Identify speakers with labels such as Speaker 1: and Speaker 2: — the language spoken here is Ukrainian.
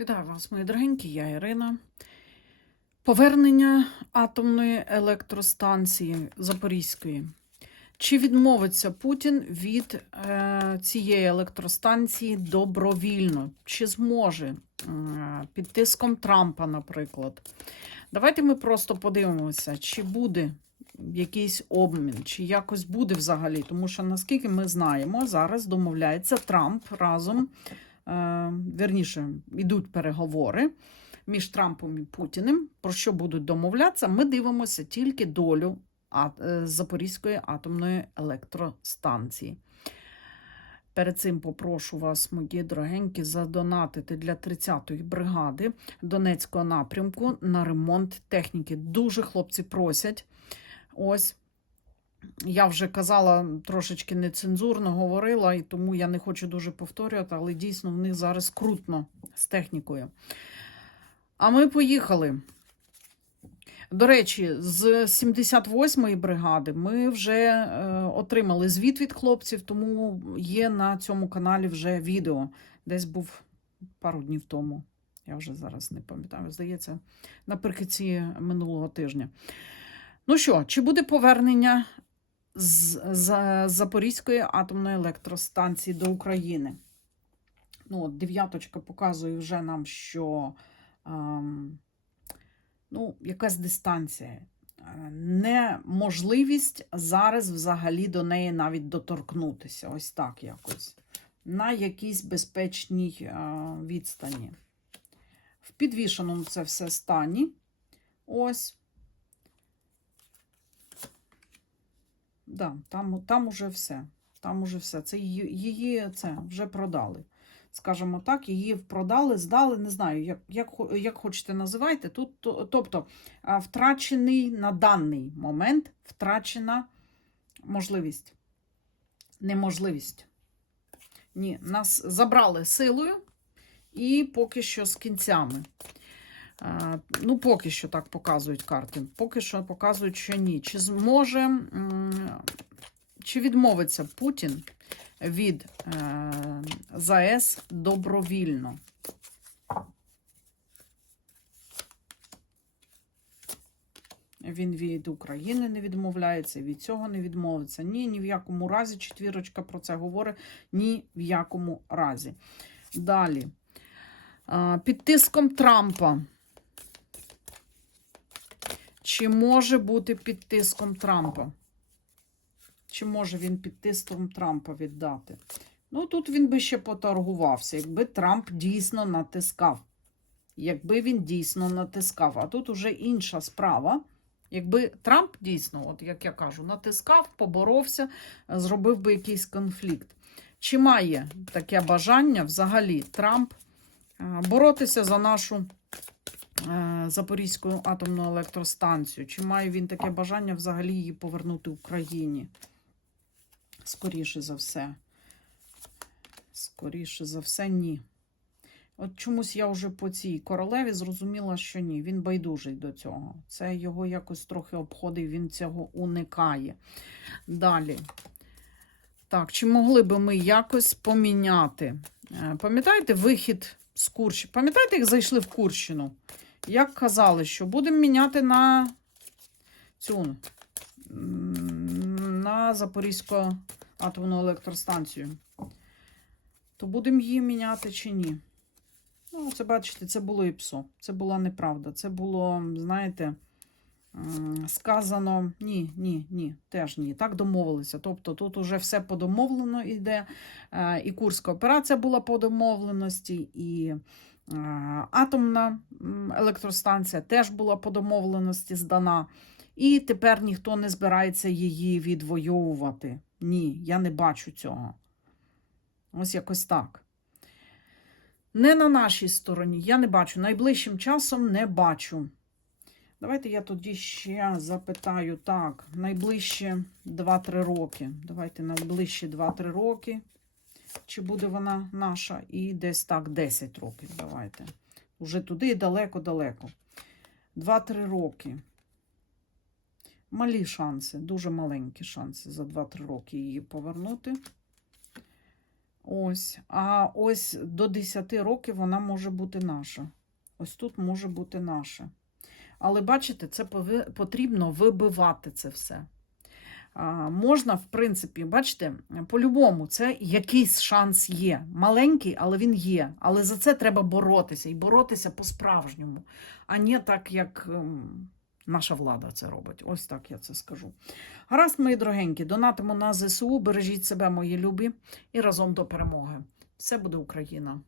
Speaker 1: Вітаю вас, мої дорогенькі, я Ірина. Повернення атомної електростанції Запорізької. Чи відмовиться Путін від е, цієї електростанції добровільно? Чи зможе е, під тиском Трампа, наприклад? Давайте ми просто подивимося, чи буде якийсь обмін, чи якось буде взагалі. Тому що, наскільки ми знаємо, зараз домовляється Трамп разом вірніше, йдуть переговори між Трампом і Путіним. Про що будуть домовлятися? Ми дивимося тільки долю е, Запорізької атомної електростанції. Перед цим попрошу вас, мої дорогенькі, задонатити для 30-ї бригади Донецького напрямку на ремонт техніки. Дуже хлопці просять. Ось я вже казала трошечки нецензурно говорила, і тому я не хочу дуже повторювати, але дійсно в них зараз крутно з технікою. А ми поїхали. До речі, з 78-ї бригади ми вже е, отримали звіт від хлопців, тому є на цьому каналі вже відео. Десь був пару днів тому. Я вже зараз не пам'ятаю, здається, наприкінці минулого тижня. Ну що, чи буде повернення з, з Запорізької атомної електростанції до України? Ну, от дев'яточка показує вже нам, що ем, ну, якась дистанція. Неможливість зараз взагалі до неї навіть доторкнутися. Ось так якось. На якійсь безпечній е, відстані. В підвішеному це все стані. Ось. Да, там, там уже все. Там уже все. Це її, її це вже продали. Скажімо так, її продали, здали, не знаю, як, як, як хочете називайте. Тут, тобто, втрачений на даний момент втрачена можливість. Неможливість. Ні, нас забрали силою і поки що з кінцями. Ну, поки що так показують карти. Поки що показують, що ні. Чи зможе, чи відмовиться Путін від е, ЗАЕС добровільно? Він від України не відмовляється, від цього не відмовиться. Ні, ні в якому разі. Четвірочка про це говорить. Ні в якому разі. Далі. Під тиском Трампа. Чи може бути під тиском Трампа? Чи може він під тиском Трампа віддати? Ну, тут він би ще поторгувався, якби Трамп дійсно натискав. Якби він дійсно натискав. А тут уже інша справа. Якби Трамп дійсно, от як я кажу, натискав, поборовся, зробив би якийсь конфлікт. Чи має таке бажання взагалі Трамп е, боротися за нашу Запорізьку атомну електростанцію? Чи має він таке бажання взагалі її повернути Україні? Скоріше за все. Скоріше за все, ні. От чомусь я вже по цій королеві зрозуміла, що ні, він байдужий до цього. Це його якось трохи обходить, він цього уникає. Далі. Так, чи могли би ми якось поміняти? Е, Пам'ятаєте вихід з Курщини? Пам'ятаєте, як зайшли в Курщину? Як казали, що будемо міняти на цю на Запорізьку атомну електростанцію. То будемо її міняти чи ні? Ну, це бачите, це було і псо. Це була неправда. Це було, знаєте, сказано ні, ні, ні, теж ні. Так домовилися. Тобто тут уже все по домовлено йде. Е, І Курська операція була по домовленості, і атомна електростанція теж була по домовленості здана. І тепер ніхто не збирається її відвоювати. Ні, я не бачу цього. Ось якось так. Не на нашій стороні. Я не бачу. Найближчим часом не бачу. Давайте я тоді ще запитаю так, найближче 2-3 роки. Давайте найближчі 2-3 роки. Чи буде вона наша? І десь так 10 років. Давайте. Уже туди і далеко-далеко. 2-3 роки. Малі шанси, дуже маленькі шанси за 2-3 роки її повернути. Ось. А ось до 10 років вона може бути наша. Ось тут може бути наша. Але бачите, це потрібно вибивати це все. Можна, в принципі, бачите, по-любому, це якийсь шанс є. Маленький, але він є. Але за це треба боротися і боротися по-справжньому, а не так, як ем, наша влада це робить. Ось так я це скажу. Гаразд, мої дорогенькі, донатимо на ЗСУ, бережіть себе, мої любі, і разом до перемоги. Все буде Україна!